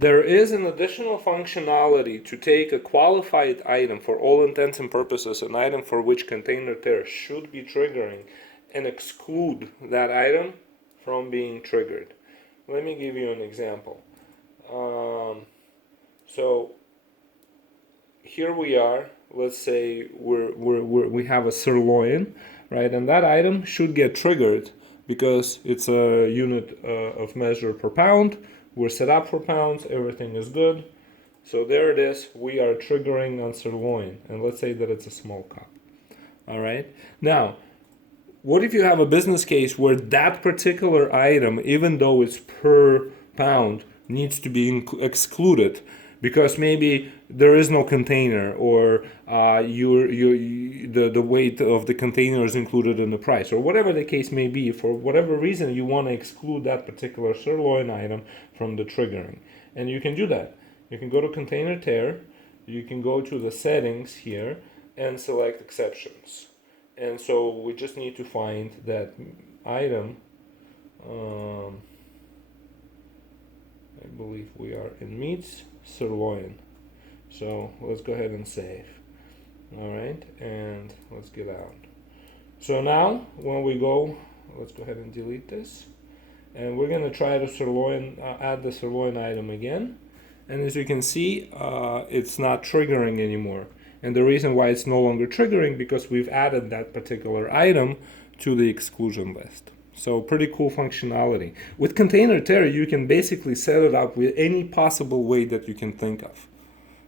There is an additional functionality to take a qualified item, for all intents and purposes, an item for which Container Tare should be triggering, and exclude that item from being triggered. Let me give you an example. So here we are. Let's say we have a sirloin, right? And that item should get triggered because it's a unit of measure per pound. We're set up for pounds. Everything is good. So there it is. We are triggering on sirloin. And let's say that it's a small cup. All right. Now, what if you have a business case where that particular item, even though it's per pound, needs to be excluded because maybe there is no container, or the weight of the container is included in the price, or whatever the case may be. For whatever reason, you want to exclude that particular sirloin item from the triggering. And you can do that. You can go to Container Tare, you can go to the settings here and select exceptions. And so we just need to find that item. I believe we are in meats, sirloin. So let's go ahead and save. All right, and let's get out. So now when we go, let's go ahead and delete this. And we're going to try the sirloin, add the sirloin item again. And as you can see, it's not triggering anymore. And the reason why it's no longer triggering, because we've added that particular item to the exclusion list. So pretty cool functionality. With Container Tare, you can basically set it up with any possible way that you can think of.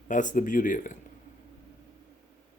That's the beauty of it.